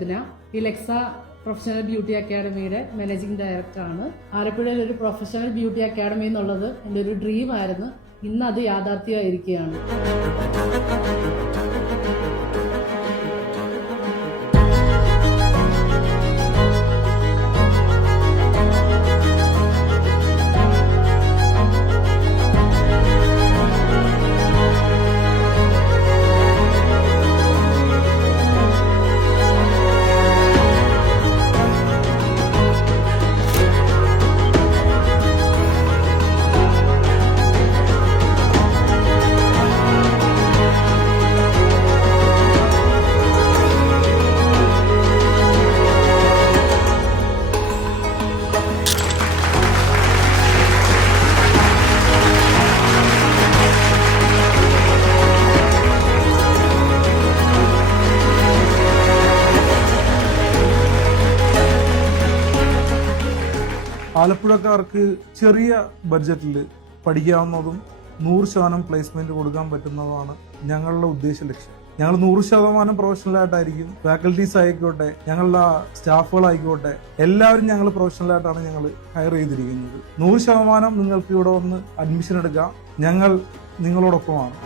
ഷെബ്ന, ഈ ലെക്സ professional beauty അക്കാഡമിയുടെ managing ഡയറക്ടറാണ്. ആലപ്പുഴയിൽ ഒരു പ്രൊഫഷണൽ ബ്യൂട്ടി അക്കാഡമി എന്നുള്ളത് എൻ്റെ ഒരു ഡ്രീം ആയിരുന്നു. ഇന്ന് അത് യാഥാർത്ഥ്യമായിരിക്കുകയാണ്. ആലപ്പുഴക്കാർക്ക് ചെറിയ ബഡ്ജറ്റിൽ പഠിക്കാവുന്നതും 100% പ്ലേസ്മെന്റ് കൊടുക്കാൻ പറ്റുന്നതാണ് ഞങ്ങളുടെ ഉദ്ദേശ ലക്ഷ്യം. ഞങ്ങൾ 100% പ്രൊഫഷണലായിട്ടായിരിക്കും. ഫാക്കൽറ്റീസ് ആയിക്കോട്ടെ, ഞങ്ങളുടെ സ്റ്റാഫുകളായിക്കോട്ടെ, എല്ലാവരും ഞങ്ങൾ പ്രൊഫഷണലായിട്ടാണ് ഞങ്ങൾ ഹയർ ചെയ്തിരിക്കുന്നത്. 100% നിങ്ങൾക്ക് ഇവിടെ വന്ന് അഡ്മിഷൻ എടുക്കാം. ഞങ്ങൾ നിങ്ങളോടൊപ്പമാണ്.